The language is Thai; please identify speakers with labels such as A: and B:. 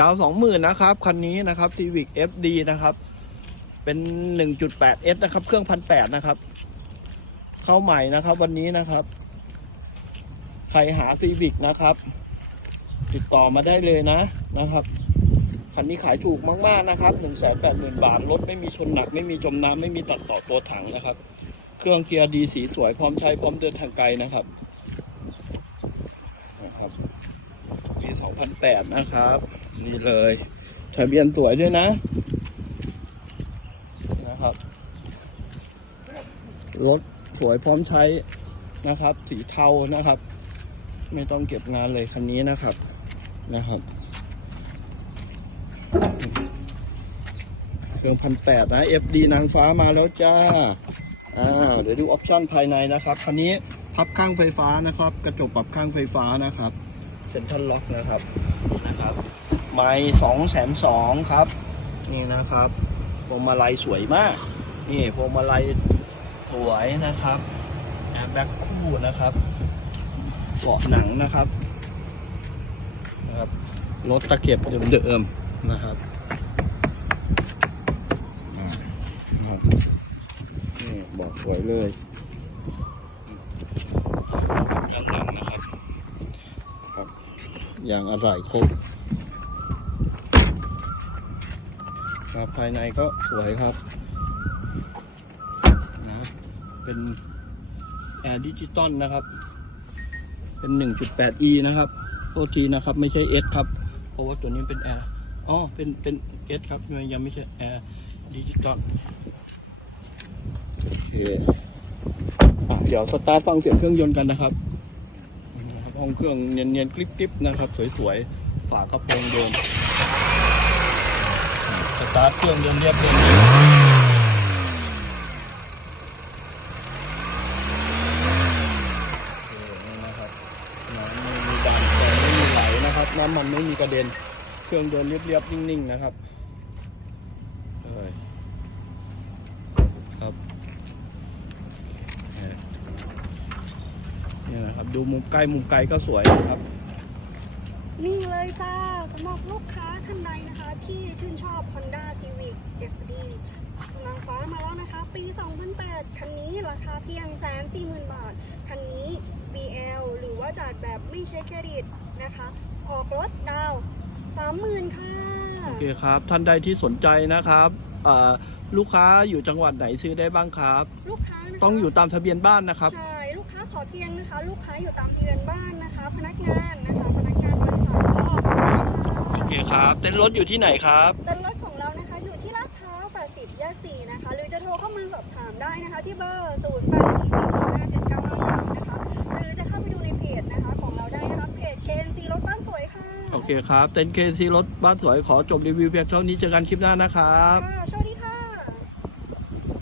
A: ดาวสองหมื่นนะครับ คันนี้นะครับ Civic FD นะครับ เป็น 1.8S นะครับ เครื่องพันแปดนะครับ เข้าใหม่นะครับ วันนี้นะครับ ใครหา Civic นะครับ ติดต่อมาได้เลยนะนะครับ คันนี้ขายถูกมากๆนะครับ 180,000 บาท รถไม่มีชนหนัก ไม่มีจมน้ำไม่มีตัดต่อตัวถังนะครับ เครื่องเกียร์ดีสีสวยพร้อมใช้พร้อมเดินทางไกลนะครับนะครับปี2008 นะครับ นี่เลยทะเบียนสวยด้วยนะ นะครับ รถสวยพร้อมใช้นะครับ สีเทานะครับ ไม่ต้องเก็บงานเลยคันนี้นะครับนะครับเครื่องพันแปดนะ FD นางฟ้ามาแล้วจ้าอ่าเดี๋ยวดูออปชั่นภายในนะครับคันนี้พับข้างไฟฟ้านะครับ กระจกปรับข้างไฟฟ้านะครับเซ็นทรัลล็อกนะครับนะครับ ไม้สองแสนสองครับ นี่นะครับพวงมาลัยสวยมาก นี่พวงมาลัยสวยนะครับแอร์แบ็คคู่นะครับเบาะหนังนะครับนะครับรถตะเข็บเดิมๆนะครับนะครับนี่บอกสวยเลยหลังๆนะครับ ครับยางอะไหล่ครบ ครับ ภายในก็สวยครับนะเป็นแอร์ดิจิตอลนะครับ เป็น 1.8e นะครับโทษทีนะครับ ไม่ใช่ S ครับ เพราะว่าตัวนี้เป็นแอร์อ๋อเป็นเป็น S ครับยังไม่ใช่แอร์ดิจิตอลโอเคอะเดี๋ยวสตาร์ทฟังเสียงเครื่องยนต์กันนะครับนะครับห้องเครื่องเนียนๆกริบๆนะครับ สวยๆฝากระโปรงเดิม ตาร์ทเครื่องยนต์เรียบร้อยนะครับไม่มีดันไม่มีไหลนะครับน้ำมันไม่มีกระเด็น เครื่องยนต์เรียบๆนิ่งๆนะครับเอ้ยครับนี่นะครับ ดูมุมใกล้มุมไกลก็สวยนะครับ
B: นี่เลยจ้าสำหรับลูกค้าท่านใดนะคะ ที่ชื่นชอบ Honda Civic FD นางฟ้ามาแล้วนะคะ ปี 2008 คันนี้ราคาเพียงแสนสี่หมื่นบาท คันนี้ BL หรือว่าจัดแบบไม่ใช้เครดิตนะคะ ออกรถดาวสามหมื่นค่ะ
A: โอเคครับ ท่านใดที่สนใจนะครับอ่าลูกค้าอยู่จังหวัดไหนซื้อได้บ้างครับ
B: ลูกค้านะคะ
A: ต้องอยู่ตามทะเบียนบ้านนะครับ
B: ใช่ลูกค้า ขอเพียงนะคะ ลูกค้าอยู่ตามทะเบียนบ้านนะคะ พนักงานนะคะ พนักงานบริษัทก็ออกรถได้ค่ะ
A: โอเคครับเต้นรถอยู่ที่ไหนครับ
B: เต็นท์รถของเรานะคะ อยู่ที่ลาดพร้าว80แยก4นะคะ หรือจะโทรเข้ามาสอบถามได้นะคะ ที่เบอร์0 8 1 4 2 5 7 9 5 9นะคะหรือจะเข้าไปดูในเพจนะคะของเราได้นะคะเพจ KNC รถบ้านสวยค่ะ
A: โอเคครับ เต้นเคซีรถบ้านสวยขอจบรีวิวเพียงเท่านี้เจอกันคลิปหน้านะครับ
B: ค่ะ